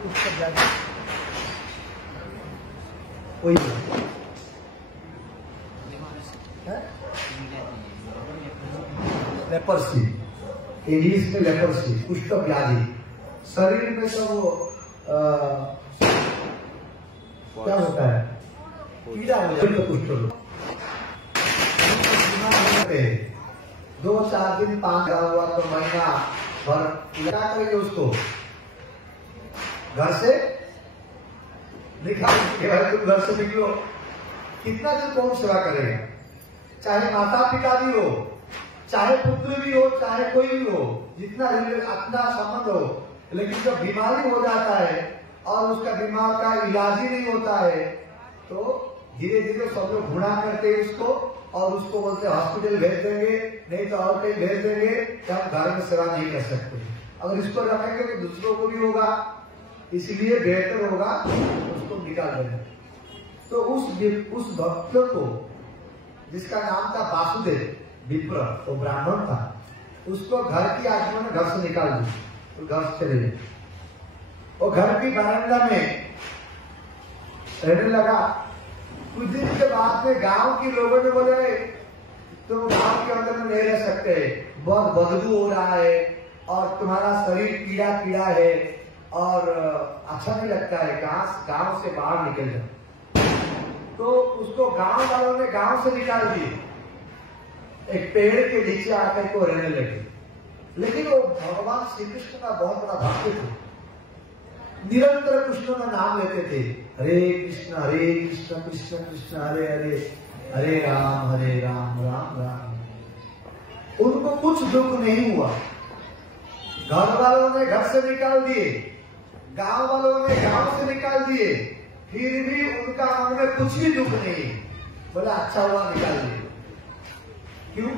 उसका ज्यादा वही लेपर्सी, इंग्लिश में लेपर्सी, कुष्ठ व्याधि। शरीर में तो वो क्या होता है, कीड़ा हो जाए तो कुष्ठ रोग। 2-4 दिन 5 हुआ तो महीना भर क्या करेंगे उसको, घर से निकाल के घर से निकलो। कितना दिन कौन सेवा करेगा, चाहे माता पिता भी हो, चाहे पुत्र भी हो, चाहे कोई भी हो, जितना अपना संबंध हो। लेकिन जब बीमारी हो जाता है और उसका बीमार का इलाज ही नहीं होता है तो धीरे धीरे सब लोग घृणा करते हैं उसको और उसको बोलते हॉस्पिटल भेज देंगे, नहीं तो और कहीं भेज देंगे कि हम घर में सेवा नहीं कर सकते। अगर इसको रखेंगे तो दूसरों को भी होगा, इसलिए बेहतर होगा उसको निकाल देंगे। तो उस भक्त को जिसका नाम था वासुदेव विप्र, वो ब्राह्मण था, उसको घर की आत्मा ने घर से निकाल दी, तो घर से चले गए। वो घर की बरामदा में रहने लगा। कुछ दिन के बाद में गांव के लोगों ने बोले तुम गांव के अंदर में नहीं रह सकते, बहुत बदबू हो रहा है और तुम्हारा शरीर कीड़ा कीड़ा है और अच्छा नहीं लगता है, गांव से बाहर निकल जाओ। तो उसको गांव वालों ने गांव से निकाल दिए, एक पेड़ के नीचे आकर को रहने लगे। लेकिन वो भगवान श्री कृष्ण का बहुत बड़ा भक्त थे, निरंतर कृष्ण का नाम लेते थे, हरे कृष्ण कृष्ण कृष्ण हरे हरे, हरे राम राम राम। उनको कुछ दुख नहीं हुआ। घर वालों ने घर से निकाल दिए, गांव वालों ने गांव से निकाल दिए, फिर भी उनका मन में कुछ भी दुख नहीं। बोला अच्छा हुआ निकाल दिए। क्यों?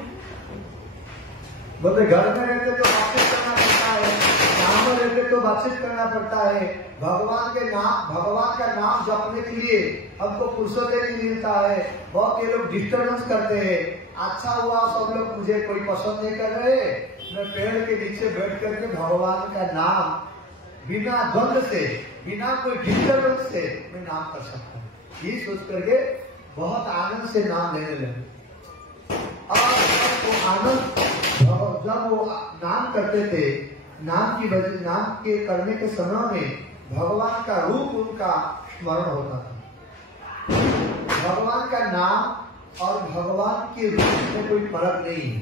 बोले घर में रहते तो बातचीत करना पड़ता है, गांव में रहते तो बातचीत करना पड़ता है। भगवान का नाम जपने के लिए हमको फुर्सत नहीं मिलता है। बहुत ये लोग डिस्टर्बेंस करते हैं। अच्छा हुआ सब लोग मुझे कोई पसंद नहीं कर रहे, मैं पेड़ के नीचे बैठ करके भगवान का नाम बिना द्वंद से, बिना कोई डिस्टर्बेंस से मैं नाम कर सकता हूँ। ये सोच करके बहुत आनंद से नाम लेने लगे। और वो आनंद जब वो नाम करते थे, नाम के करने के समय में भगवान का रूप उनका स्मरण होता था। भगवान का नाम और भगवान के रूप में कोई फर्क नहीं है।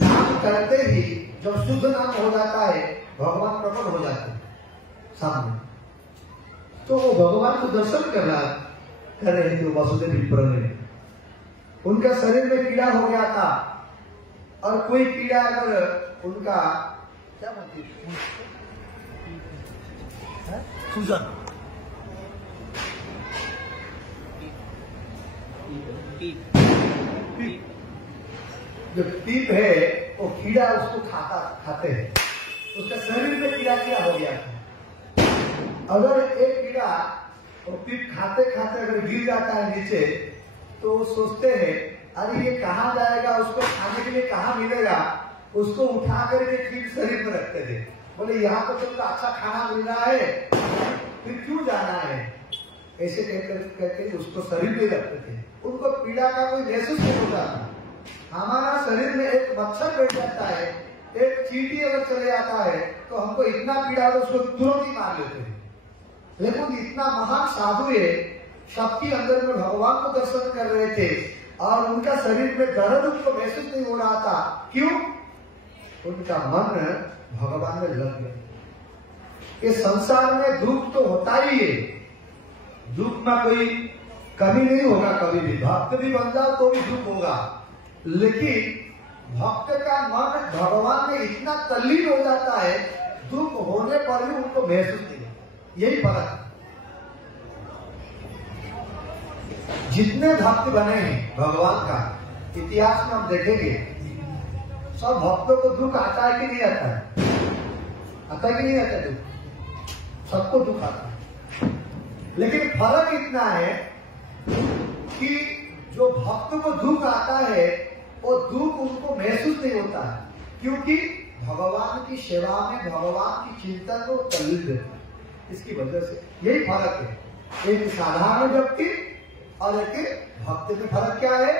नाम करते ही जब शुद्ध नाम हो जाता है भगवान प्रकट हो जाते हैं सामने। तो वो भगवान को दर्शन कर रहे थे वासुदेव विप्र ने। उनका शरीर में कीड़ा हो गया था और कोई कीड़ा अगर उनका क्या बोलती है सूजन, जो पीप है वो कीड़ा उसको खाते हैं। उसका शरीर में कीड़ा हो गया था। अगर एक कीड़ा वो पीप खाते खाते अगर गिर जाता है नीचे तो सोचते हैं अरे ये कहाँ जाएगा, उसको खाने के लिए कहाँ मिलेगा, उसको उठा करके फिर शरीर में रखते थे। बोले यहाँ तो तुमको अच्छा खाना मिल रहा है, फिर क्यों जाना है, ऐसे कहकर उसको शरीर में रखते थे। उनको पीड़ा का कोई महसूस नहीं होता था। हमारा शरीर में एक मच्छर बैठ जाता है, एक चींटी अगर चले जाता है तो हमको इतना पीड़ा हो उसको तुरंत ही मार लेते हैं। लेकिन इतना महान साधु है, सबके अंदर में भगवान को दर्शन कर रहे थे और उनका शरीर में दर्द उनको महसूस नहीं हो रहा था। क्यों? उनका मन भगवान में लग गया। ये संसार में दुख तो होता ही है, दुख में कोई कमी नहीं होगा कभी भी। भक्त भी बन जाओ तो भी दुख होगा, लेकिन भक्त का मन भगवान में इतना तल्लीन हो जाता है, दुख होने पर भी उनको महसूस नहीं होता। यही फर्क है। जितने भक्त बने हैं भगवान का इतिहास में हम देखेंगे, सब भक्तों को दुख आता है कि नहीं आता है? आता है कि नहीं आता दुख? सबको दुख आता है। लेकिन फर्क इतना है कि जो भक्त को दुख आता है वो दुख उनको महसूस नहीं होता है, क्योंकि भगवान की सेवा में, भगवान की चिंतन को तल्लीन देता है। इसकी वजह से यही फर्क है, एक साधारण व्यक्ति और एक भक्त में फर्क क्या है?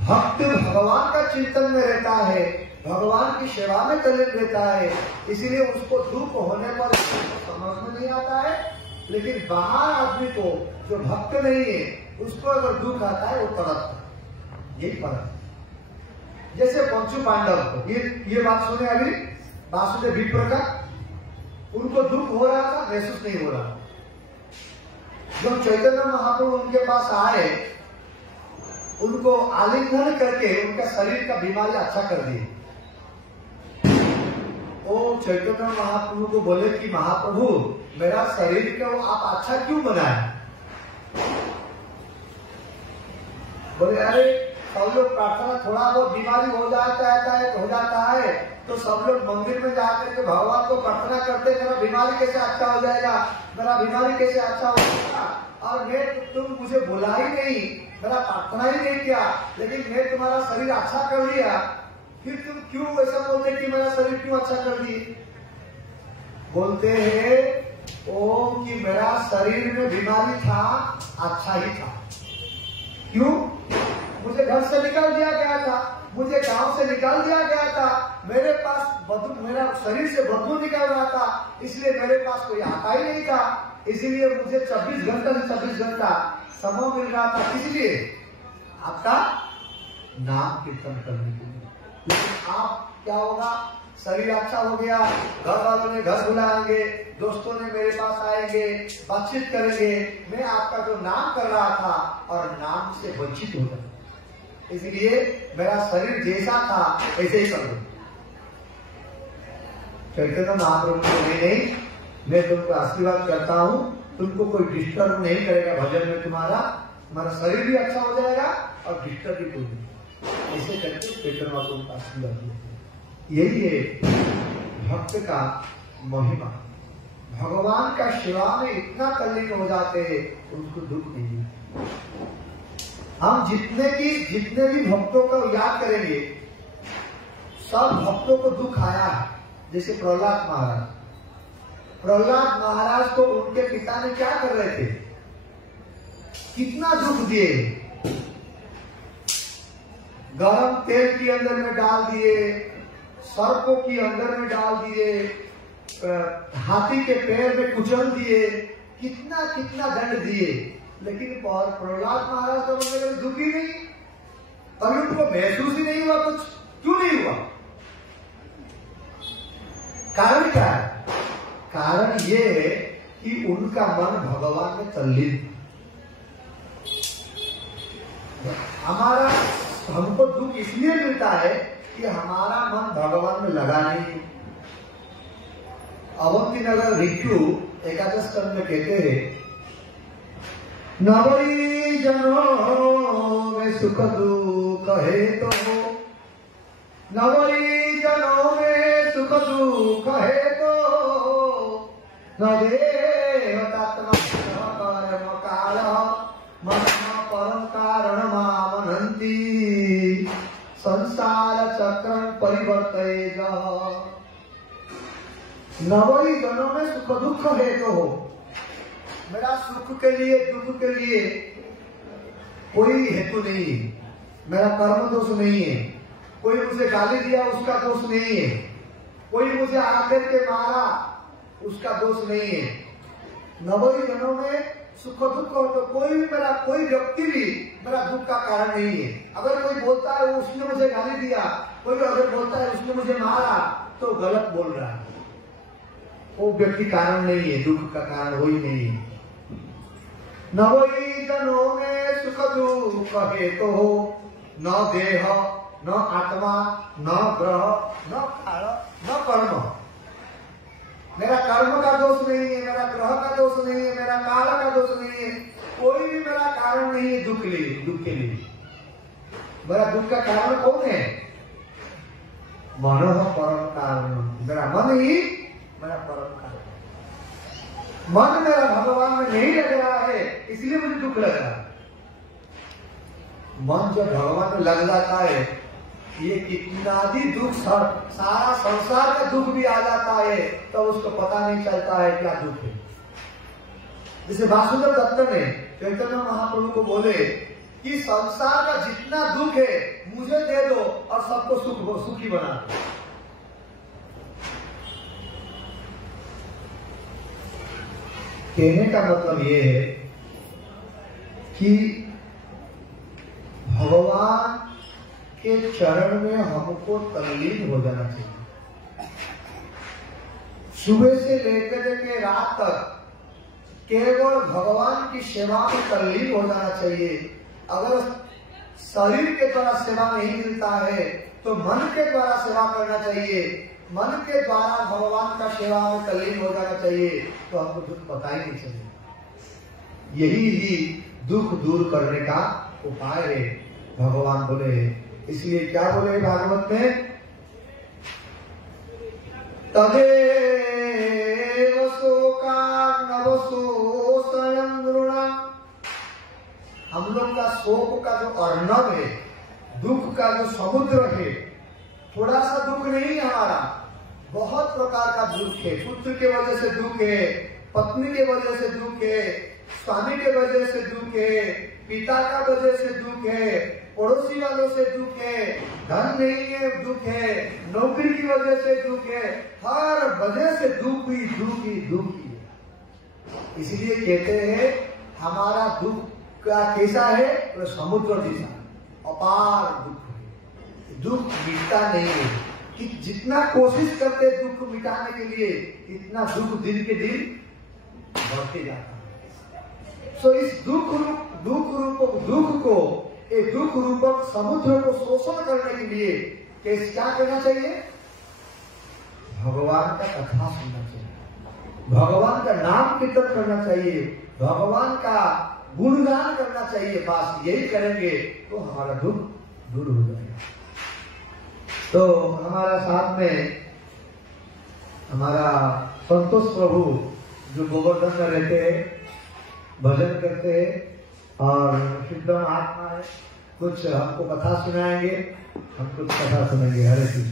भक्त भगवान का चिंतन में रहता है, भगवान की सेवा में तल्लीन रहता है, इसीलिए उसको दुख होने पर समझ में नहीं आता है। लेकिन बाहर आदमी को जो भक्त नहीं है उसको अगर दुख आता है वो तड़पता है। यही फर्क है। जैसे पंचु पांडव को ये बात सुने अभी वासुदेव विप्र का, उनको दुख हो रहा था, महसूस नहीं हो रहा। जब चैतन्य महाप्रभु उनके पास आए, उनको आलिंगन करके उनका शरीर का बीमारी अच्छा कर दिए। वो चैतन्य महाप्रभु को बोले कि महाप्रभु मेरा शरीर को आप अच्छा क्यों बनाए? बोले अरे सब लोग प्रार्थना, थोड़ा बहुत बीमारी हो जाता है तो सब लोग मंदिर में जाकर के भगवान को प्रार्थना करते, मेरा बीमारी कैसे अच्छा हो जाएगा, मेरा बीमारी कैसे अच्छा हो जाएगा। और तुम मुझे बुला ही नहीं, मेरा प्रार्थना ही नहीं किया, लेकिन मैं तुम्हारा शरीर अच्छा कर दिया, फिर तुम क्यों ऐसा बोलते कि मेरा शरीर क्यों अच्छा कर दिए? बोलते हैं ओम कि मेरा शरीर में बीमारी था, अच्छा ही था। क्यों? मुझे घर से निकाल दिया गया था, मुझे गांव से निकाल दिया गया था, मेरे पास मेरा शरीर से बदबू निकल रहा था, इसलिए मेरे पास कोई आता ही नहीं था। इसीलिए मुझे 24 घंटा से 24 घंटा समय मिल रहा था, इसलिए आपका नाम कीर्तन करने के लिए। लेकिन आप क्या होगा, शरीर अच्छा हो गया, घर वालों ने घर बुलाएंगे, दोस्तों ने मेरे पास आएंगे, बातचीत करेंगे, मैं आपका जो नाम कर रहा था और नाम से वंचित हो गया, इसलिए मेरा शरीर जैसा था ऐसे ही कर दो। चैतन्य महाप्रभु को नहीं, मैं तुमको आशीर्वाद करता हूँ, तुमको कोई डिस्टर्ब नहीं करेगा भजन में, तुम्हारा शरीर भी अच्छा हो जाएगा और डिस्टर्ब भी कोई नहीं। ऐसे करके चैतन्य महाप्रभु का आशीर्वाद दिया। यही है भक्त का महिमा। भगवान का सेवा में इतना तल्लीन हो जाते हैं उनको दुख नहीं है। हम जितने भी भक्तों को याद करेंगे, सब भक्तों को दुख आया है। जैसे प्रहलाद महाराज को उनके पिता ने क्या कर रहे थे, कितना दुख दिए, गरम तेल के अंदर में डाल दिए, सर्पों की अंदर में डाल दिए, हाथी के पैर में कुचल दिए, कितना दंड दिए, लेकिन प्रहलाद महाराज तो उन्होंने दुखी नहीं, अभी उनको महसूस ही नहीं हुआ कुछ। क्यों नहीं हुआ? कारण क्या है? कारण ये है कि उनका मन भगवान में तल्लीन। हमको दुख इसलिए मिलता है कि हमारा मन भगवान में लगा नहीं। अवंती नगर ऋतु एकादश स्कंद में कहते हैं, नवरी जनों में सुख दुख है तो, नवरी जनों में सुख दुख है तो, न देह तत्म कर्म काल मन परम कारण मामनंती संसार चक्र परिवर्तय। नवई जनों में सुख दुख है तो, मेरा सुख के लिए दुख के लिए कोई हेतु नहीं है, मेरा कर्म दोष नहीं है, कोई मुझे गाली दिया उसका दोष नहीं है, कोई मुझे आकर के मारा उसका दोष नहीं है। नवई जनों में सुख दुख हो तो कोई व्यक्ति भी मेरा दुख का कारण नहीं है। अगर कोई बोलता है उसने मुझे गाली दिया, कोई अगर बोलता है उसने मुझे मारा, तो गलत बोल रहा है, वो व्यक्ति कारण नहीं है, दुख का कारण वही नहीं है। नवई जनों में सुख दुख हेतु हो, न देह न आत्मा न ग्रह न काल न कर्म। मेरा कर्म का दोष नहीं है, मेरा ग्रह का दोष नहीं है, मेरा काल का दोष नहीं है, कोई भी मेरा कारण नहीं है दुख के लिए। मेरा दुख का कारण कौन है? मन परम कारण, मेरा मन ही मेरा परम कारण। मन मेरा भगवान में नहीं लग रहा है, इसलिए मुझे दुख लग रहा है। मन जब भगवान में लग जाता है ये कितना भी दुख सारा संसार का दुख भी आ जाता है तो उसको पता नहीं चलता है क्या दुख है। जैसे वासुदेव दत्त ने चैतन्य महाप्रभु को बोले कि संसार का जितना दुख है मुझे दे दो और सबको सुखी बना दो। कहने का मतलब ये है कि भगवान के चरण में हमको तल्लीन हो जाना चाहिए। सुबह से लेकर के रात तक केवल भगवान की सेवा में तल्लीन हो जाना चाहिए। अगर शरीर के द्वारा सेवा नहीं मिलता है तो मन के द्वारा सेवा करना चाहिए। मन के द्वारा भगवान का सेवा में तल्लीन हो जाना चाहिए तो हमको दुख पता ही नहीं चलेगा। यही ही दुख दूर करने का उपाय है, भगवान बोले। इसलिए क्या बोले भागवत में, तदेव शोका नवसो स्वयं नृणा। हम लोग का शोक का जो अर्णव है, दुख का जो समुद्र है, थोड़ा सा दुख नहीं हमारा, बहुत प्रकार का दुख है। पुत्र के वजह से दुख है, पत्नी के वजह से दुख है, स्वामी के वजह से दुख है, पिता का वजह से दुख है, पड़ोसी वालों से दुख है, धन नहीं है दुख है, नौकरी की वजह से दुख है, हर वजह से दुख ही दुख ही दुख ही। इसलिए कहते हैं हमारा दुख का कैसा है, तो समुद्र जैसा अपार दुख है। दुख मिटता नहीं है कि जितना कोशिश करते दुख मिटाने के लिए, इतना दुख दिन के दिन बढ़ते जाता है। सो इस दुख को, एक दुख रूपक समुद्र को शोषण करने के लिए क्या करना चाहिए, भगवान का कथा सुनना चाहिए, भगवान का नाम कीर्तन करना चाहिए, भगवान का गुणगान करना चाहिए। बस यही करेंगे तो हमारा दुख दूर हो जाएगा। तो हमारा साथ में हमारा संतोष प्रभु जो गोवर्धन में रहते हैं, भजन करते हैं और शुद्ध आत्मा है, कुछ हमको कथा सुनाएंगे, हम कुछ कथा सुनेंगे। हरे कृष्ण।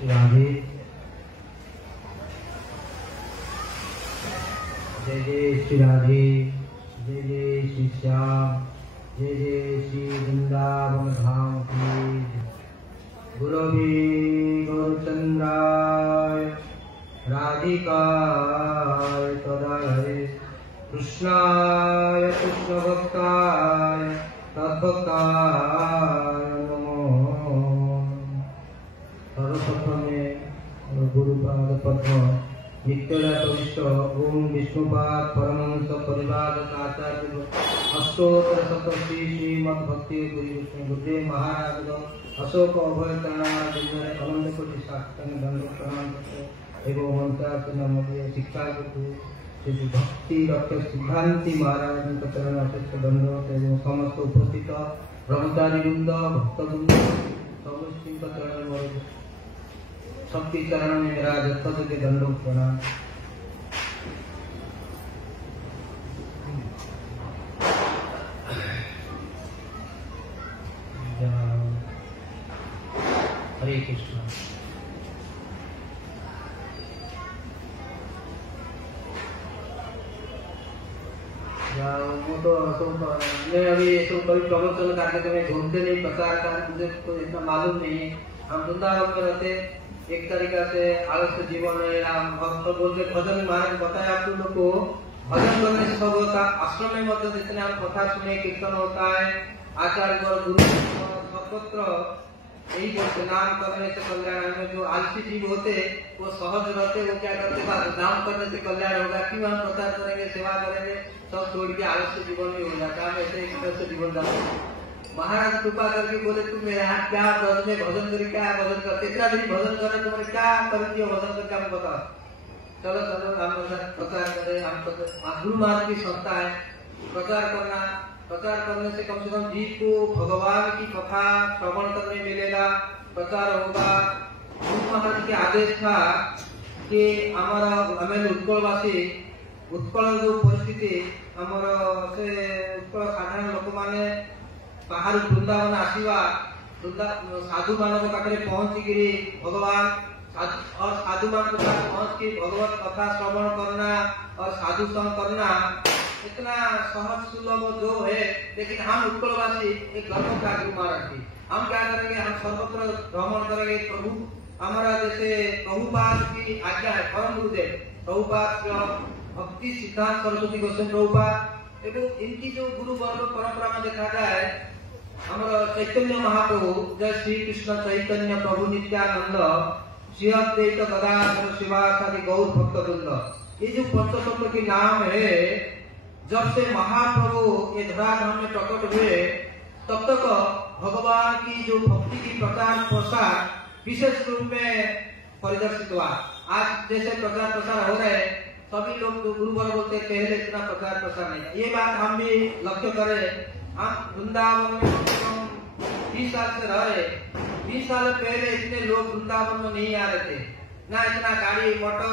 राधे। जय जय श्री राधे, जय जय श्री श्याम, जय जय श्री वृंदावन धाम की। गुरवे गौरचंद्राय राधिकाय तदालये कृष्णाय कृष्णभक्ताय तद्भक्ताय नमो। सर्वप्रथमे गुरुपाद पद्म नित्यदातविष्ट ओम विष्णुपाद परमहंस परिवार आचार्य अष्टोत्तर शतश्री श्रीमद भक्ति गुरुदेव महाराज अशोक अभय करुणा अनंत कोटि शास्त्र दंड प्रणाम एवं मंत्रार्चना शिक्षा श्री भक्ति डॉक्टर सिद्धांति महाराज चरण अशोक दंड एवं समस्त उपस्थित ब्रह्मचारी वृंद भक्तवृंद समस्त चरण सबके चरण में मेरा जत्था के दंडों प्रणाम। हरे कृष्ण। वो तो मैं अभी तो कभी प्रवचन कार्यक्रम में घूमते नहीं, प्रचार का मुझे तो इतना मालूम नहीं है। हम वृंदावन में रहते, एक तरीका से आलस्य जीवन है। हम भक्त बोलते भजन महाराज बताया आप लोग को, भजन करने से सब होता। आश्रम में मतलब जितने हम कथा सुने कीर्तन होता है, आचार्य और गुरु सर्वत्र यही बोलते नाम करने से कल्याण है। जो आलसी जीव होते वो सहज रहते, वो क्या करते नाम करने से कल्याण होगा, क्यों हम प्रचार करेंगे, सेवा करेंगे, सब छोड़ के आलस्य जीवन में हो जाता है। ऐसे एक तरह से जीवन जाता। महाराज कृपा करके बोले तुम यहाँ क्या ब्रज में भजन करके क्या भजन करते, इतना दिन भजन करे, तुम्हारे क्या कर दिया भजन करके हमें बताओ। चलो चलो हम प्रचार करें, हम गुरु महाराज की संस्था है, प्रचार करना, प्रचार करने से कम जीव को भगवान की कथा श्रवण करने मिलेगा, प्रचार होगा। गुरु महाराज के आदेश था कि हमारा हमें उत्कलवासी उत्कल जो परिस्थिति आमर से उत्कल साधारण लोक माने बाहर वृंदावन आसवा साधु मान पाखे पहुंचिकी भगवान और साधु मान के पास पहुंच के भगवत कथा श्रवण करना और साधु संग करना इतना सहज सुलभ जो है। लेकिन हम उत्कलवासी एक गर्व था गुरु महाराज की, हम क्या करेंगे, हम सर्वत्र भ्रमण करेंगे। प्रभु हमारा जैसे प्रभुपाद की आज्ञा है, परम गुरुदेव प्रभुपाद भक्ति सिद्धांत सरस्वती गोस्वामी प्रभुपाद एवं इनकी जो गुरु वर्ग परंपरा में देखा जाए, हमारा चैतन्य महाप्रभु जय श्री कृष्ण चैतन्य प्रभु नित्यानंद श्री अद्वैत गदाधर शिवासादि गौर भक्त वृंद, ये जो पंचतत्व के नाम है, जब से महाप्रभु ये धराधाम में प्रकट हुए तब तक भगवान की जो भक्ति की प्रचार प्रसार विशेष रूप में परिदर्शित हुआ। आज जैसे प्रचार प्रसार हो रहे, सभी लोग जो गुरुवर बोलते पहले इतना प्रचार प्रसार नहीं। ये बात हम भी लक्ष्य करें। हम वृंदावन में 20 साल से रहे, 20 साल पहले इतने लोग वृंदावन में नहीं आ रहे थे, ना इतना गाड़ी मोटर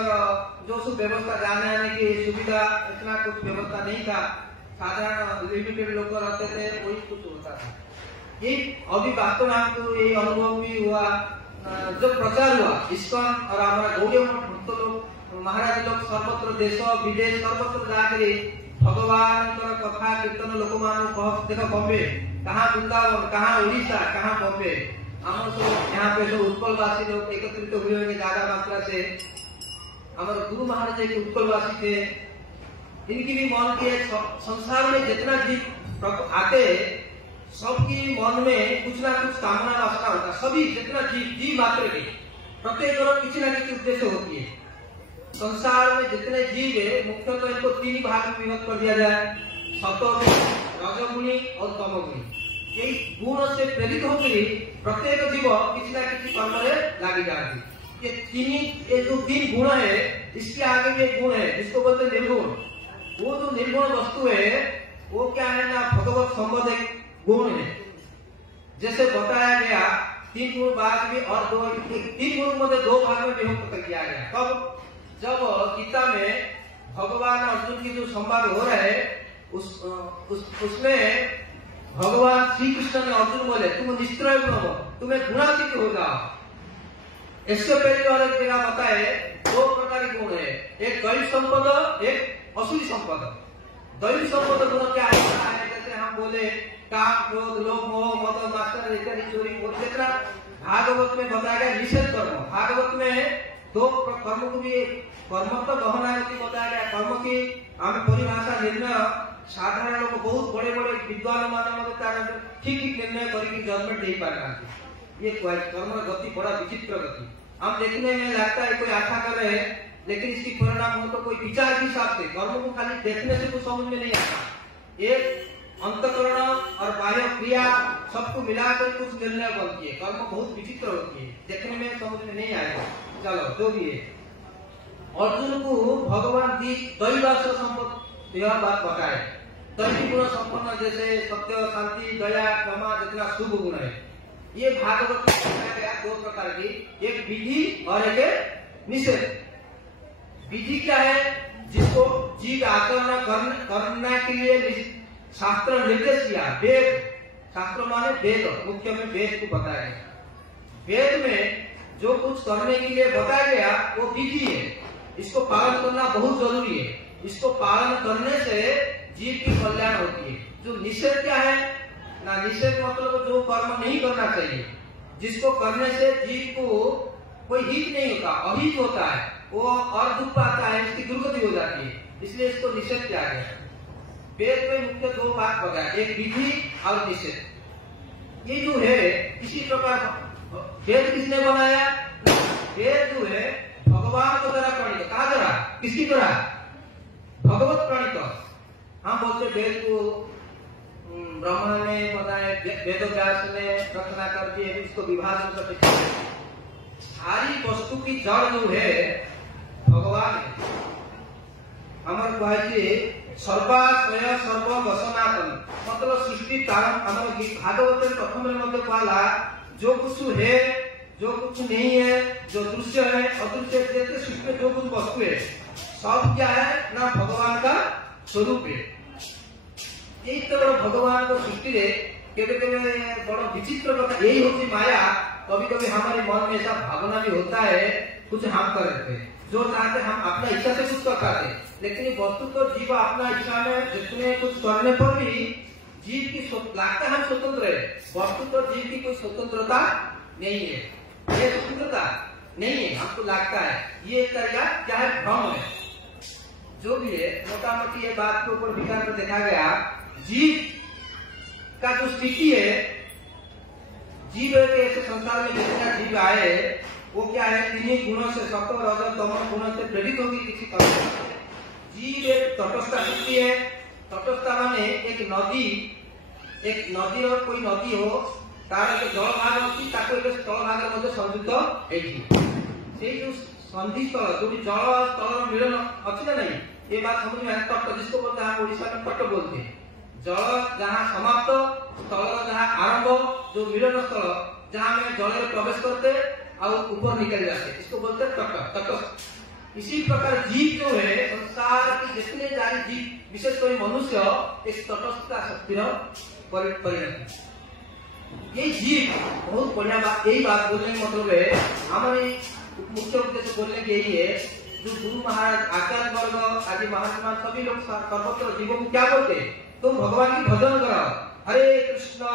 जो सब व्यवस्था जाने आने की सुविधा, इतना कुछ व्यवस्था नहीं था। साधारण लिमिटेड लोग रहते थे, वही कुछ होता था। ये अभी वास्तव में हमको ये अनुभव भी हुआ जब प्रचार हुआ इस्कॉन और हमारा गौड़ीय मठ भक्त लोग महाराज लोग सर्वत्र देश विदेश सर्वत्र जाकर भगवान कथा कीर्तन लोक मान देख बॉम्बे कहाँ वृंदावन कहाँ उड़ीसा कहाँ बॉम्बे हम सब यहाँ पे जो उत्कलवासी लोग एकत्रित हुए होंगे ज्यादा मात्रा से। हमारे गुरु महाराज एक उत्कलवासी थे, इनकी भी मन की संसार में जितना जीव आते सबकी मन में कुछ ना कुछ कामना वासना होता है। सभी जितना जीव मात्र के प्रत्येक और किसी न किसी उद्देश्य होती है। संसार में जितने जीव है मुख्यतः इनको 3 भाग में विभक्त कर दिया जाए, सत्वगुणी, रजोगुणी और तमोगुणी। यही गुण से प्रेरित होकर प्रत्येक जीव किसी न किसी कर्म में लागी जाती। ये जो 3 गुण है, इसके आगे भी एक गुण है जिसको बोलते निर्गुण। वो जो निर्गुण वस्तु है वो क्या है ना, भगवत संबंध एक गुण है। जैसे बताया गया 3 गुण बाद में और 3 गुण में 2 भाग में विभक्त कर दिया गया। कब? जब गीता में भगवान अर्जुन की जो संवाद हो रहा है उसमें भगवान श्री कृष्ण ने अर्जुन बोले तुम निष्क्रिय गुण हो, तुम्हें गुणातीत हो जाओ। इससे पहले और एक जगह बताए 2 प्रकार के गुण है, एक दैव संपद एक असुरी संपद। दैव संपद गुण क्या है? जैसे हम बोले काम क्रोध लोभ मोह मद मात्सर्य इत्यादि चोरी जितना भागवत में बताया गया निषेध कर्म। भागवत में 2 कर्म को भी कर्म तो गहना बताया गया। कर्म की हम परिभाषा निर्णय साधारण लोग बहुत बड़े बड़े विद्वान मान ठीक ठीक निर्णय करके जजमेंट नहीं पाते। ये कर्म गति बड़ा विचित्र गति हम देखने में लगता है कोई आशा कर रहे हैं, लेकिन इसकी परिणाम हो तो कोई विचार के हिसाब से कर्म को खाली देखने से कुछ समझ में नहीं आता। एक अंतकरण और बाह्य क्रिया सबको मिलाकर कुछ निर्णय बनती है। कर्म बहुत विचित्र होती है, देखने में समझ में नहीं आएगा। चलो जो भी है, अर्जुन को भगवान दी दैवास्त्र संपत्ति यह बात बताए। दैवी गुण संपन्न जैसे सत्य शांति दया क्षमा जितना शुभ गुण है, ये भागवत में बताया गया 2 प्रकार की, एक विधि और एक निषेध। विधि क्या है? जिसको जीव आचरण करने के लिए शास्त्र निर्देश किया। वेद शास्त्र माने वेद, मुख्य में वेद को बताया गया। वेद में जो कुछ करने के लिए बताया गया वो विधि है, इसको पालन करना बहुत जरूरी है। इसको पालन करने से जीव की कल्याण होती है। जो निषेध क्या है ना, निषेध मतलब जो कर्म नहीं करना चाहिए, जिसको करने से जीव को कोई हित नहीं होता, अहित होता है, वो और दुख पाता है, इसकी दुर्गति हो जाती है, इसलिए इसको निषेध किया गया। वेद में मुख्य 2 बात बताया, एक विधि और निषेध। ये जो है इसी प्रकार वेद किसने बनाया? वेद जो है भगवान को द्वारा प्रणीत। कहा द्वारा? किसकी द्वारा? भगवत प्रणीत। हम बोलते वेद को ब्राह्मण ने बनाए, वेद व्यास ने रचना करके इसको विभाजन करके सारी वस्तु की जड़ जो है भगवान है। हमारे कहे सर्वाश्रय सर्व सनातन मतलब सृष्टि कारण हमारे भागवत प्रथम मध्य कहला जो कुछ है जो कुछ नहीं है, जो दृश्य है अदृश्य जैसे सृष्टि में जो कुछ वस्तु है सब क्या है ना भगवान का स्वरूप है। एक तो भगवान को सृष्टि रे केवे केवे बड़ा विचित्र कथा यही होती माया। कभी कभी हमारे मन में ऐसा भावना भी होता है कुछ हम कर देते हैं जो चाहते हम अपना इच्छा से कुछ कर पाते, लेकिन वस्तु तो जीव अपना इच्छा में जितने कुछ करने पर भी जीव की लगता है हम स्वतंत्र है, वस्तु तो जीव की कोई स्वतंत्रता नहीं है, ये स्वतंत्रता नहीं है हमको लगता है। ये एक तरह का क्या है भ्रम है। जो भी है मोटा मोटी ये बात के ऊपर विचार कर देखा गया जीव का जो स्थिति है, जीव के ऐसे संसार में जितना जीव आए वो क्या है तीन गुणों से सत्व रजो तमो गुणों से प्रेरित होगी किसी तरह। जीव एक तटस्थ स्थिति है। तटस्थ माने एक नदी और कोई नदी हो तार एक जल भाग अच्छी ताको एक स्थल भाग मध्य संयुक्त एठी जो संधि स्थल जो जल स्थल मिलन अच्छी ना नहीं, ये बात समझ में आए। तट जिसको बोलते हैं ओडिशा में तट बोलते हैं, जल जहाँ समाप्त स्थल जहाँ आरंभ जो मिलन स्थल जहाँ में जल में प्रवेश करते और ऊपर निकल जाते इसको बोलते हैं तट। तट इसी प्रकार जीव जो है संसार के जितने सारे जीव विशेष कर मनुष्य एक तटस्थता शक्ति परिणत। ये जीव बहुत बढ़िया बात, यही बात बोलने का मतलब है हमारे मुख्य उद्देश्य बोलने की यही है। जो गुरु महाराज आचार्य वर्ग आदि महात्मा सभी लोग सर्वत्र जीवों को क्या बोलते हैं तुम भगवान की भजन करो, हरे कृष्णा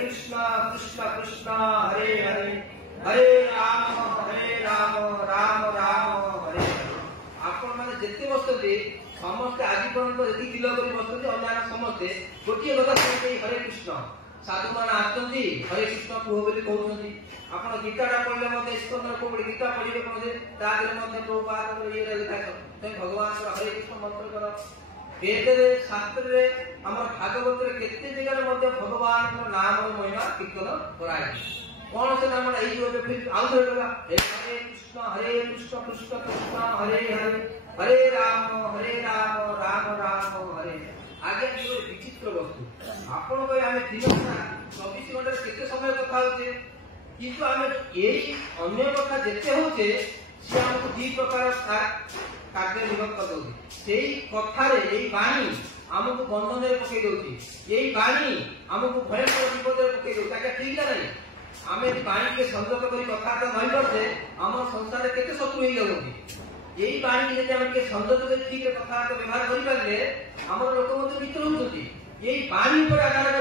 कृष्णा कृष्णा हरे हरे हरे राम राम राम हरे। आपण मैंने जिते बसते समस्ते आज पर्यटन जी किलो कर बसते अन्य समस्ते गोटे कथा कहते हरे कृष्ण। साधु मान आसती हरे कृष्ण कुह बोली कहते आप गीताटा पढ़ले स्कंदर को गीता पढ़े प्रभुपाद ये भगवान हरे कृष्ण मंत्र कर। वेद शास्त्र आम भागवत केते जगह भगवान नाम महिमा कीर्तन कराए कौन से नाम फिर आउे हरे कृष्ण कृष्ण कृष्ण हरे हरे हरे राम राम राम हरे। आगे विचित्र वस्तु आपण दिन 24 घंटे केते समय कथा होचे किंतु आम यही अन्य कथा जिते होचे सी आमको दी प्रकार कार्य निगम कर दौर से कथार यही बाणी आमको बंधन में पकई दौर यही बाणी आमको भयंकर विपद में पकई दौर ठीक ना नहीं। आम बाणी के संଯୋଗ कर कथा नहीं करते आम संसार केते शत्रु हो जाऊँगी। यही बाणी यदि आम संଯୋଗ ठीक कथा व्यवहार करें आम लोक मित्र होती यही बाणी पर आधार कर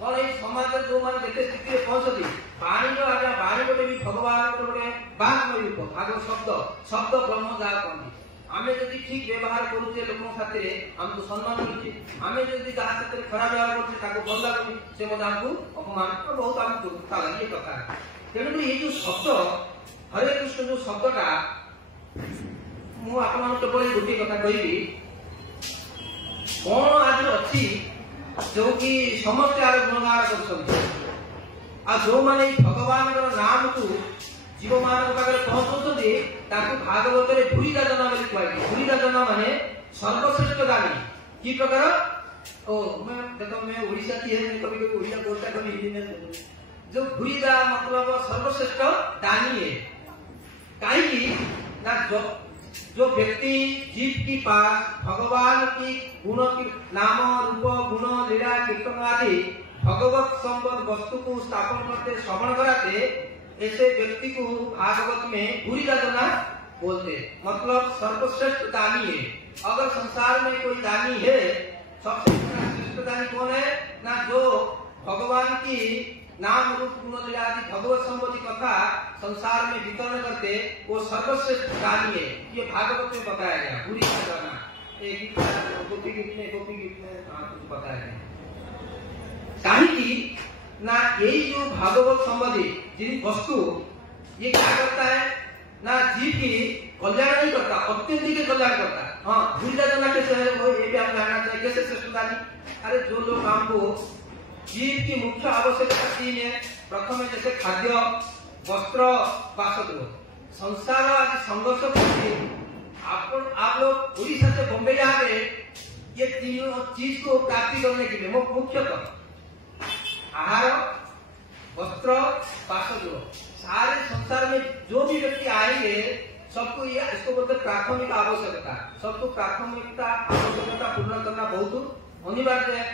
कौन ये समाज जो मान जिते स्थिति में पहुंचती बाणी आज्ञा बाणी गोटे भी भगवान गोटे बाक रूप आग शब्द ब्रह्म जहाँ कहते आम जब ठीक व्यवहार करुचे लोक साथी आमको सम्मान मिलूँ, आम जब जहाँ साथ खराब व्यवहार करुचे भल लगुनि से आमको अपमान बहुत आमको दुखा लगे ये कथा। तेणु ये जो शब्द हरे कृष्ण जो शब्दटा मुझे केवल गोटे कथा कहि कौन आज अच्छी जो कि समस्त आगे गुणगान कर जो माने भगवान नाम को जीव मान पाखे पहुंचाते भागवत भूरी दादना कहुए। भूरी दादना माने सर्वश्रेष्ठ दानी कि प्रकार देखो मैं ओडिशा की है कभी कभी ओडिशा बोलता कभी हिंदी में जो भूरी दा मतलब सर्वश्रेष्ठ दानी है। कहीं ना जो व्यक्ति जीव की पास भगवान की गुण की नाम रूप गुण लीला कीर्तन आदि भगवत संबद्ध वस्तु को स्थापन करते श्रवण कराते ऐसे व्यक्ति को भागवत में भूरी दादना बोलते मतलब सर्वश्रेष्ठ दानी है। अगर संसार में कोई दानी है सबसे श्रेष्ठ दानी कौन है ना जो भगवान की नाम रूप गुण लीला आदि भगवत संबंधी कथा संसार में वितरण करते वो सर्वश्रेष्ठ दानी है। ये भागवत में बताया गया भूरी दादना गोपी गीत में कुछ बताया गया। कहीं ना यही जो भागवत संबंधी जिन वस्तु ये क्या करता है ना जीव की कल्याण नहीं करता, अत्यंत कल्याण करता है। हाँ, भूल जाना कैसे है वो ये भी आप जानना चाहिए। कैसे श्रेष्ठदानी? अरे जो लोग हमको जीव की मुख्य आवश्यकता तीन है। प्रथम है जैसे खाद्य, वस्त्र, बासगृह। संसार आज संघर्ष करके आप लोग उड़ीसा से बॉम्बे जा रहे, ये तीनों चीज को प्राप्ति करने के लिए मुख्यतः आहार, वस्त्र, बासगृह। सारे संसार में जो भी व्यक्ति आएंगे सबको ये इसको बोलते प्राथमिक आवश्यकता। सबको प्राथमिकता आवश्यकता पूर्ण करना बहुत अनिवार्य है।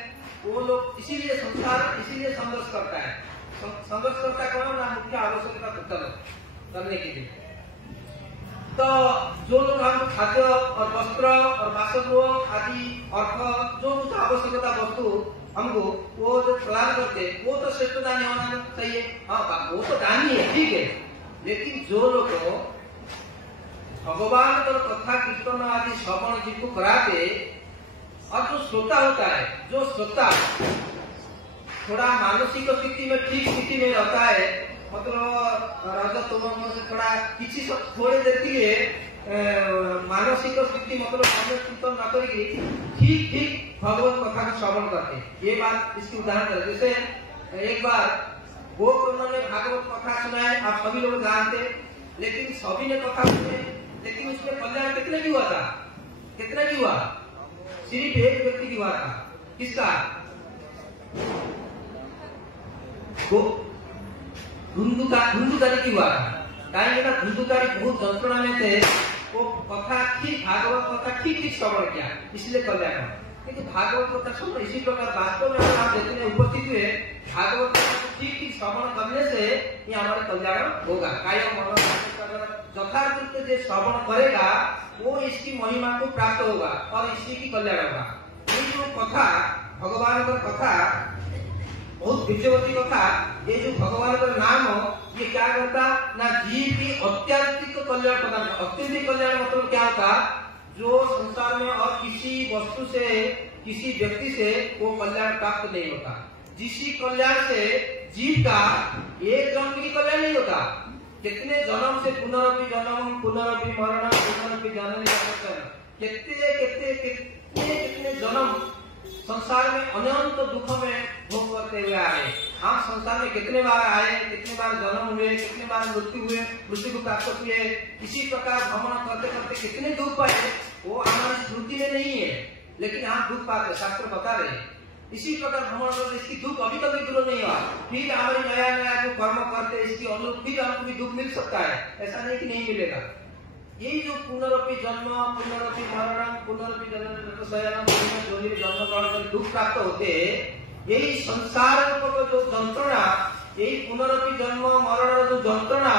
वो लोग इसीलिए संसार इसीलिए संघर्ष करता है। संघर्ष करता कौन ना मुख्य आवश्यकता पूर्ण करने के लिए। तो जो लोग हम खाद्य और वस्त्र और बासगृह आदि अर्थ जो कुछ आवश्यकता वस्तु हमको वो जो प्रदान करते वो तो श्रेष्ठ दानी होना चाहिए। हाँ, वो तो दानी है, ठीक है। लेकिन जो लोग भगवान का कथा कीर्तन आदि श्रवण जिनको कराते और जो श्रोता होता है, जो श्रोता थोड़ा मानसिक स्थिति में ठीक स्थिति में रहता है, मतलब राजा तमो से थोड़ा किसी थोड़े देर के लिए मानसिक स्थिति मतलब चिंतन न करके ठीक ठीक भगवत कथा का श्रवण करते। ये बात इसकी उदाहरण है। जैसे एक बार गोकर्ण ने भागवत कथा सुनाए, आप सभी लोग जानते, लेकिन सभी ने कथा सुने, लेकिन उसमें कल्याण कितने की हुआ था? कितने की हुआ? सिर्फ एक व्यक्ति की हुआ था। किसका? धुंधुकारी की हुआ था। कहीं ना धुंधुकारी बहुत जंत्रणा में थे, वो कथा ठीक भागवत कथा ठीक ठीक श्रवण किया, इसलिए कल्याण। लेकिन भागवत कथा सुनो इसी प्रकार वास्तव में अगर आप देखने उपस्थित हुए भागवत कथा ठीक ठीक श्रवण करने से ये हमारे कल्याण होगा। कायम यथार्थ जो श्रवण करेगा वो इसकी महिमा को प्राप्त होगा और इसी की कल्याण होगा। ये जो कथा भगवान का कथा बहुत दिव्यवती कथा, ये जो भगवान का नाम हो ये क्या करता ना जीव की अत्यंतिक कल्याण प्रदान। अत्यंतिक कल्याण मतलब क्या होता? जो संसार में और किसी वस्तु से किसी व्यक्ति से वो कल्याण प्राप्त नहीं होता। जिसी कल्याण से जीव का एक जन्म की कल्याण नहीं होता, कितने जन्म से पुनरपि जन्म, पुनरपि मरण, पुनरपि जननी, कितने कितने कितने कितने जन्म संसार में अनंत दुख में भोग करते हुए आए। हम संसार में कितने बार आए, कितने बार जन्म हुए, कितने बार मृत्यु हुए, मृत्यु को प्राप्त हुए, इसी प्रकार भ्रमण करते करते कितने दुख पाए वो हमारी स्मृति में नहीं है, लेकिन हम दुख पाते, शास्त्र बता रहे। इसी प्रकार भ्रमण करते इसकी दुख अभी तक भी दूर नहीं हुआ। फिर हमारी नया नया जो कर्म करते इसकी अनुरूप फिर हमको भी दुख मिल सकता है, ऐसा नहीं कि नहीं मिलेगा। यही जो पुनरपि जन्म, पुनरपि मरण, पुनरपि जन्म ग्रहण दुख प्राप्त होते, यही संसार को जो जंत्रणा, यही पुनरपि जन्म मरण जो जंत्रणा,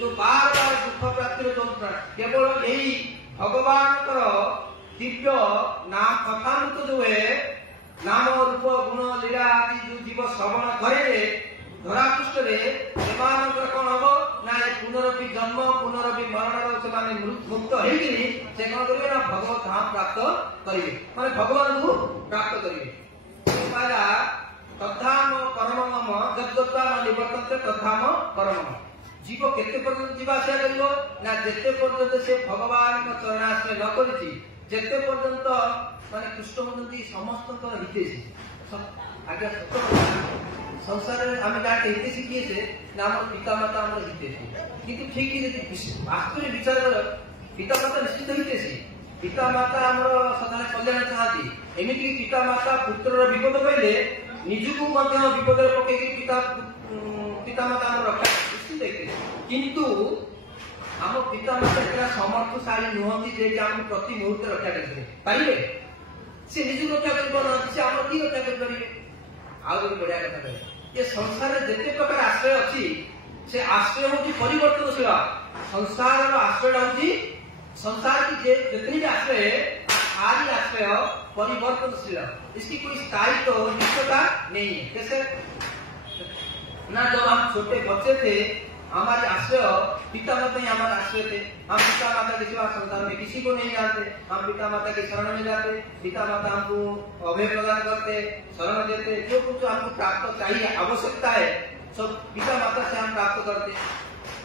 जो बार बार दुख प्राप्ति जंत्रणा, केवल यही भगवान दिव्य नाम कथामृत जो है नाम रूप गुण लीला आदि जो जीव श्रवण करे धरापृष्ठ से कौन हम ना पुनरपि जन्म पुनरपि मरण से मुक्त होगी से कौन करेंगे ना भगवत धाम प्राप्त करेंगे, माने भगवान को प्राप्त करेंगे। तथाम परमम जद्गत्वा निवर्तन्ते तथाम परमम। जीव केते पर्यंत जीवाशय करियो ना जेते पर्यंत से भगवान का चरणाश्रय न करिछि, जेते पर्यंत माने कृष्ण मन्दी समस्त हितेशी आगे संसार में आम क्या हितेशी किए ना आम पिता माता आम हितेशी, किंतु ठीक वास्तव विचार कर पिता माता निश्चित हितेशी। पिता माता आम सदा कल्याण चाहती, एमती पिता माता पुत्र विपद पाइले निजको विपद पकई पिता माता आम रक्षा निश्चित देखते, किंतु आम पिता माता इतना समर्थशाली नुहति जे आम प्रति मुहूर्त रक्षा करेंगे से निज रक्षा कर आम कि रक्षा करेंगे। आउ गोटे बढ़िया कथा कहे ये संसार जिते प्रकार आश्रय अच्छी से आश्रय हूँ परिवर्तनशील। संसार आश्रय हूँ संसार की जितनी भी आश्रय है सारी आश्रय परिवर्तनशील, इसकी कोई स्थायित्व निश्चितता नहीं है। कैसे ना जब हम छोटे बच्चे थे हमारे आश्रय पिता माता ही हमारे आश्रय थे। हम पिता माता के सिवा संसार में किसी को नहीं जानते। हम पिता माता के शरण में जाते, पिता माता हमको अभय प्रदान करते, शरण देते, जो कुछ हमको प्राप्त चाहिए आवश्यकता है सब पिता माता से हम प्राप्त करते।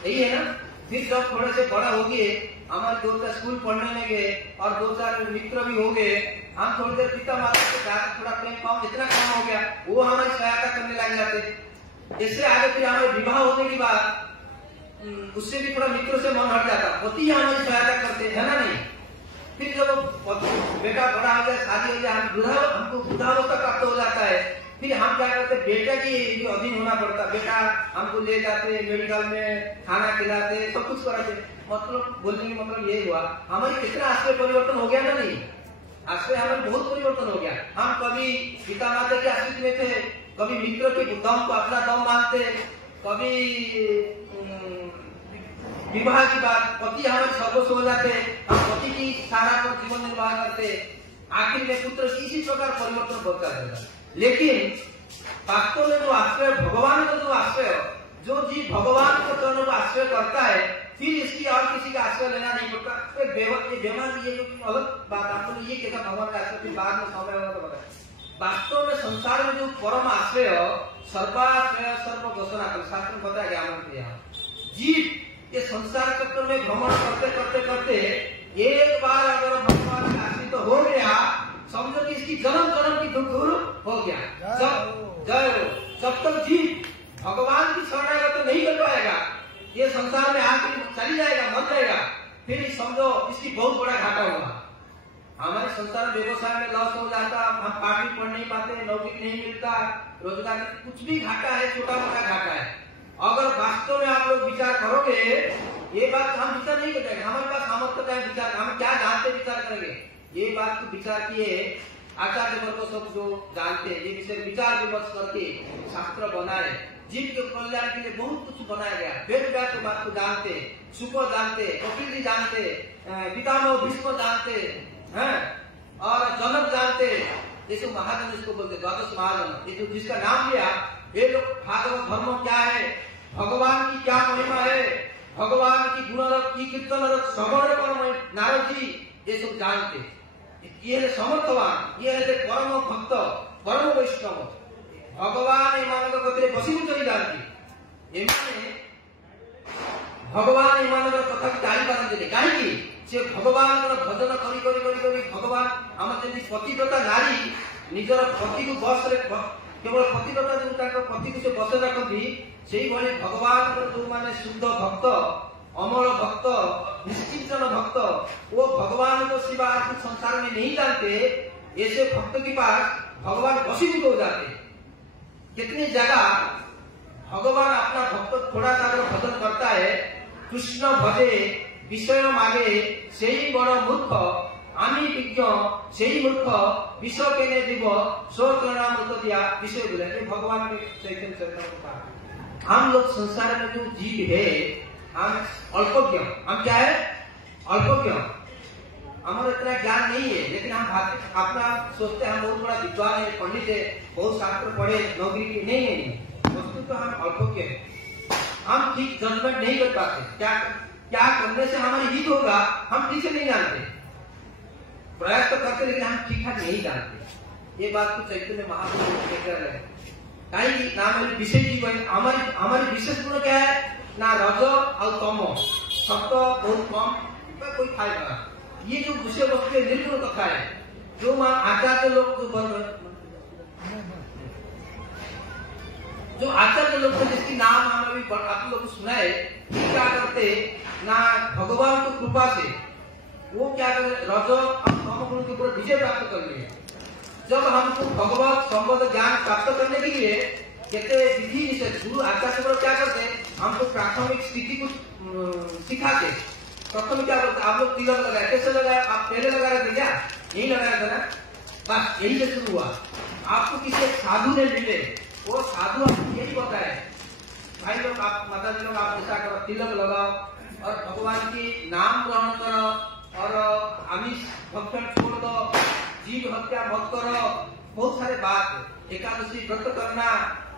यही है ना। फिर जब थोड़े से बड़ा हो गए, हमारे 2-4 स्कूल पढ़ने में गए और 2-4 मित्र भी हो गए, हम थोड़ी देर पिता माता से ज्यादा थोड़ा प्रेम कम, इतना कम हो गया, वो हमारी सहायता करने लग जाते। इससे आगे फिर हमारे विवाह होने के बाद उससे भी थोड़ा मित्रों से मन हट जाता, पति हमारी सहायता करते है ना नहीं। फिर जब बेटा बड़ा हो गया, शादी हो गया, हमको वृद्धावस्था प्राप्त हो जाता है, फिर हम क्या करते, बेटा की अधीन होना पड़ता। बेटा हमको ले जाते मेडिकल में, खाना खिलाते, सब कुछ कराते। मतलब बोलने का मतलब ये हुआ हमारी कितना आश्रय परिवर्तन हो गया ना नहीं। आश्रय हमारे बहुत परिवर्तन हो गया। हम कभी पिता माता के आश्रित में थे, कभी मित्र के दम को अपना दम मानते, कभी विवाह की बात पति हमारे सर्वस्व हो जाते, हम पति की सहारा पर जीवन निर्वाह करते, आखिर में पुत्र इसी प्रकार परिवर्तन होता रहेगा। लेकिन वास्तव में जो आश्रय भगवान का जो आश्रय, जो जीव भगवान के चरणों का आश्रय करता है, फिर इसकी और किसी का आश्रय लेना नहीं पड़ता। ये जो अलग बात आपको ये कहता भगवान का आश्रय, फिर बाद में समय होगा तो बताए। वास्तव में संसार में जो परम आश्रय सर्वाश्रय सर्व घोषणा कर शास्त्र में बताया गया हमारे यहाँ। जीव ये संसार चक्र में भ्रमण करते करते करते एक बार अगर भगवान का आश्रित हो गया, समझो कि इसकी जन्म जन्म की दुख दूर हो गया। जब तक जीव भगवान की शरणागत नहीं कर पाएगा, ये संसार में आकर चली जाएगा, मर जाएगा, फिर समझो इसकी बहुत बड़ा घाटा होगा। हमारे संसार व्यवसाय में लॉस हो जाता, हम पाठ भी पढ़ नहीं पाते, नौकरी नहीं मिलता, रोजगार कुछ भी घाटा है, छोटा मोटा घाटा है। अगर वास्तव में आप लोग विचार करोगे, ये बात हम विचार नहीं करेंगे, हमारे पास सामर्थ्य है विचार, हम क्या जानते विचार करेंगे, ये बात को विचार किए आचार्य वर्ग सब जो जानते हैं, ये विषय विचार विमर्श करके शास्त्र बनाए, जीव के कल्याण के लिए बहुत कुछ बनाया गया। वेद व्यास के बात को जानते, सुख जानते, कपिल जी जानते, पितामह भीष्म जानते हैं, और जनक जानते, जैसे महाजन इसको बोलते, द्वादश महाजन, ये जो जिसका नाम लिया, ये लोग भागवत धर्म क्या है, भगवान की क्या महिमा है, भगवान की गुणरत की कीर्तन श्रवण परम नारद जी ये सब जानते। ये है समर्थवान, ये है परम भक्त, परम वैष्णव, भगवान एमानक गतिरे बसीभूत ही जानती। एमाने भगवान एमानक कथा की जानी पारंती काहींकि से भगवान भजन करी करी करी करी भगवान आम जमी पतिव्रता नारी निजर पति को बस रे केवल पतिव्रता जो पति को से बस रखती, से भगवान जो माने शुद्ध भक्त, अमर भक्त, निश्चिंतन भक्त, वो भगवान को सिवा कुछ संसार में नहीं जानते, ऐसे भक्त के पास भगवान वशीभूत हो जाते। कितनी जगह भगवान अपना भक्त थोड़ा सा अगर भजन करता है, कृष्ण भजे विषय मागे से ही बड़ मूर्ख, आमी विज्ञ से ही मूर्ख, विषय के ने जीव स्वकर्णामृत दिया विषय बोले। भगवान के चैतन्य चरित्र का हम लोग संसार में जो जीव है, हम अल्पज्ञ, हम क्या है अल्पज्ञ, हमारा इतना ज्ञान नहीं है, लेकिन हम अपना सोचते हैं हम बहुत बड़ा विद्वान है, पंडित है, बहुत शास्त्र पढ़े, नौकरी की नहीं वस्तु तो हम अल्पज्ञ है। हम ठीक जजमेंट नहीं कर पाते, क्या करने से हमारी हित होगा हम ठीक से नहीं जानते, प्रयास तो करते लेकिन हम ठीक ठाक नहीं जानते। ये बात को चैतन्य महाप्रभु कह रहे हैं, कहीं ना हमारी विशेष जीवन, हमारी विशेष गुण क्या है ना, रज और तम, सत्य बहुत कम, कोई खाएगा। ये जो विषय वस्तु निर्गुण कथा है, जो आचार्य लोग जो आचार्य लोग जिसकी नाम हमने भी आप लोग सुना है, क्या करते ना भगवान की कृपा से वो क्या करते, रज और तम गुण के ऊपर विजय प्राप्त कर लिए। जब हमको भगवत संबंध ज्ञान प्राप्त करने के लिए कहते विधि निषेध, गुरु आचार्य लोग क्या करते, हमको प्राथमिक स्थिति को सिखाते। प्रथम क्या बोलते, आप लोग तिलक लगाए, कैसे लगाए, आप पहले लगा रहे थे क्या, यही लगाया था ना, बस यही से शुरू हुआ। आपको किसी साधु ने मिले, वो साधु आपको यही बताए, भाई लोग आप माता जी लोग आप ऐसा करो, तिलक लगाओ और भगवान की नाम ग्रहण करो और आमिष भक्षण छोड़ दो, जीव हत्या मत करो, बहुत सारे बात, एकादशी व्रत करना,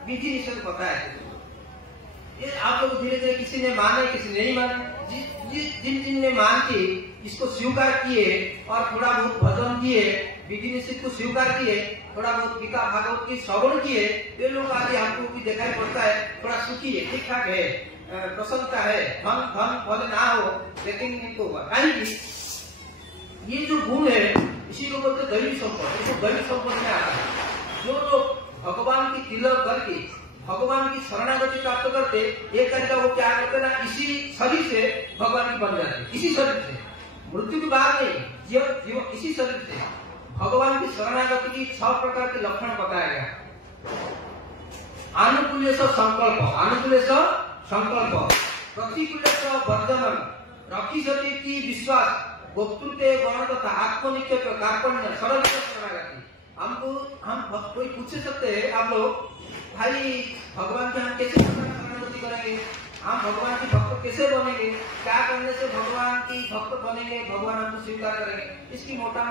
विधि निषेध बताए। ये आप लोग धीरे धीरे किसी ने माने किसी ने नहीं माने, जिन ने मान के इसको स्वीकार किए और थोड़ा बहुत भजन किए, विधि निषेध को स्वीकार किए, थोड़ा बहुत गीता भागवत की श्रवण किए, ये लोग आगे हमको भी दिखाई पड़ता है थोड़ा सुखी है, ठीक ठाक है, प्रसन्नता है, धन धन भले ना हो लेकिन इनको कहीं ये जो गुण है इसी को बोलते दैवी संपद। इसको दैवी संपद में आता है। जो लोग भगवान की तिलक करके भगवान की शरणागति प्राप्त करते, एक तरीका वो क्या करते ना, इसी शरीर से भगवान की बन जाते, इसी शरीर से, मृत्यु के बाद नहीं, जीवन इसी शरीर से भगवान की शरणागति की 6 प्रकार के लक्षण बताया गया। अनुकूल संकल्प, संकल्प, प्रतिकूल वर्धन, रखी सती की विश्वास, वक्तृत्व गण तथा आत्मनिक्षेप, कार्पण्य, सरल शरणागति। हम कोई पूछ सकते हैं आप लोग, भाई भगवान के हम कैसे शरणागति करेंगे, हम भगवान की भक्त कैसे बनेंगे, क्या करने से भगवान की भक्त बनेंगे, भगवान हमको स्वीकार करेंगे, इसकी मोटा